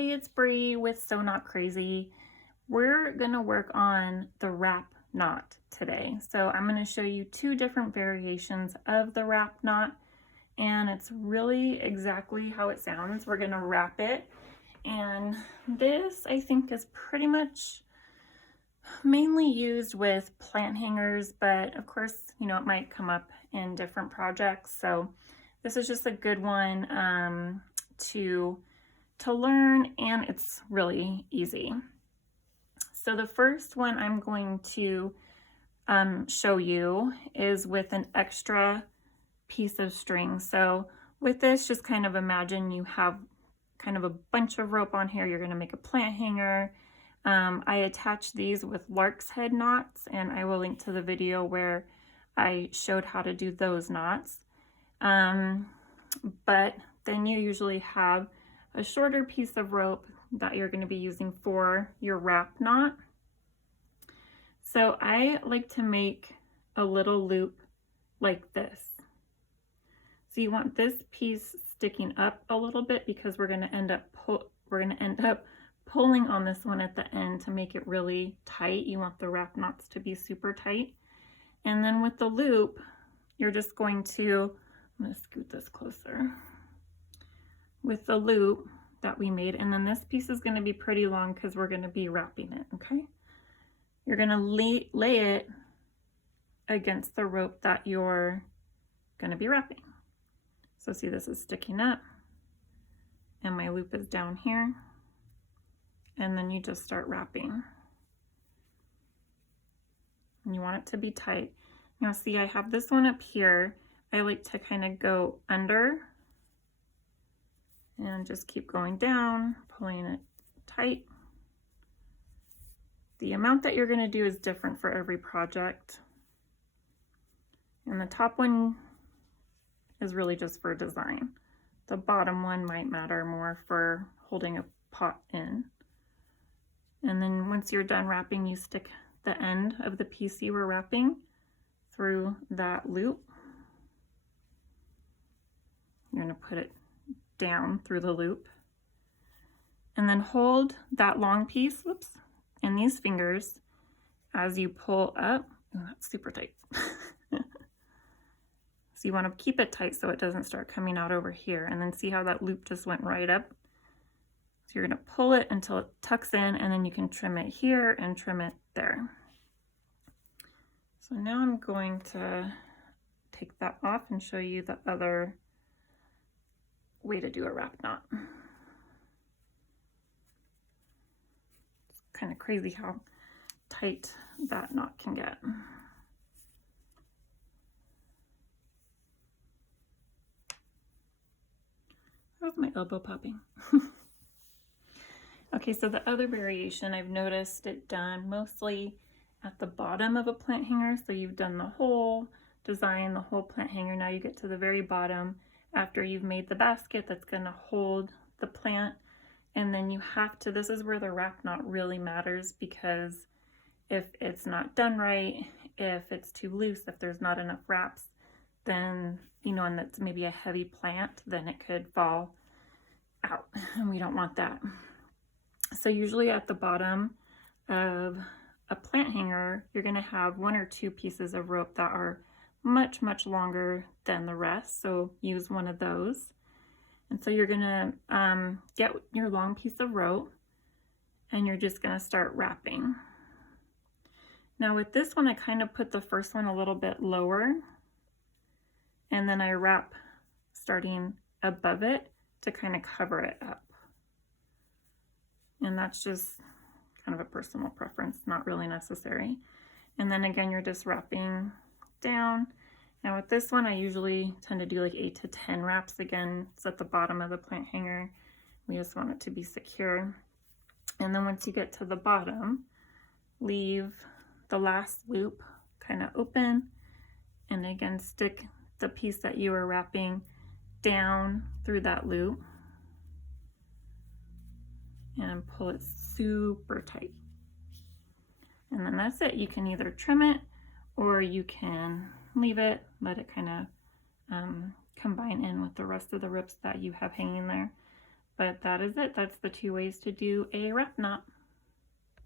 Hey, it's Bree with So Not Crazy. We're gonna work on the wrap knot today. So I'm gonna show you two different variations of the wrap knot, and it's really exactly how it sounds. We're gonna wrap it, and this I think is pretty much mainly used with plant hangers, but of course, you know, it might come up in different projects. So this is just a good one to learn, and it's really easy. So the first one I'm going to show you is with an extra piece of string. So with this, just kind of imagine you have kind of a bunch of rope on here. You're going to make a plant hanger. I attach these with lark's head knots, and I will link to the video where I showed how to do those knots. But then you usually have a shorter piece of rope that you're going to be using for your wrap knot. So I like to make a little loop like this. So you want this piece sticking up a little bit because we're going to end up pulling on this one at the end to make it really tight. You want the wrap knots to be super tight. And then with the loop, you're just going to, I'm going to scoot this closer. With the loop that we made, and then this piece is going to be pretty long because we're going to be wrapping it, okay? You're going to lay it against the rope that you're going to be wrapping. So see, this is sticking up, and my loop is down here, and then you just start wrapping. And you want it to be tight. Now see, I have this one up here. I like to kind of go under and just keep going down, pulling it tight. The amount that you're going to do is different for every project. And the top one is really just for design. The bottom one might matter more for holding a pot in. And then once you're done wrapping, you stick the end of the piece you were wrapping through that loop. You're going to put it down through the loop, and then hold that long piece, whoops, in these fingers as you pull up. Oh, that's super tight. So you want to keep it tight so it doesn't start coming out over here, and then see how that loop just went right up. So you're going to pull it until it tucks in, and then you can trim it here and trim it there. So now I'm going to take that off and show you the other way to do a wrap knot. It's kind of crazy how tight that knot can get. How's my elbow popping? Okay, so the other variation, I've noticed it done mostly at the bottom of a plant hanger. So you've done the whole design, the whole plant hanger. Now you get to the very bottom after you've made the basket that's going to hold the plant, and then you have to, this is where the wrap knot really matters, because if it's not done right, if it's too loose, if there's not enough wraps, then, you know, and that's maybe a heavy plant, then it could fall out, and we don't want that. So usually at the bottom of a plant hanger, you're going to have one or two pieces of rope that are much longer than the rest, so use one of those. And so you're gonna get your long piece of rope, and you're just gonna start wrapping. Now with this one, I kind of put the first one a little bit lower, and then I wrap starting above it to kind of cover it up. And that's just kind of a personal preference, not really necessary. And then again, you're just wrapping down. Now with this one, I usually tend to do like 8 to 10 wraps. Again, it's at the bottom of the plant hanger. We just want it to be secure. And then once you get to the bottom, leave the last loop kind of open, and again, stick the piece that you were wrapping down through that loop and pull it super tight. And then that's it. You can either trim it, or you can leave it, let it kind of combine in with the rest of the ropes that you have hanging there. But that is it. That's the 2 ways to do a wrap knot.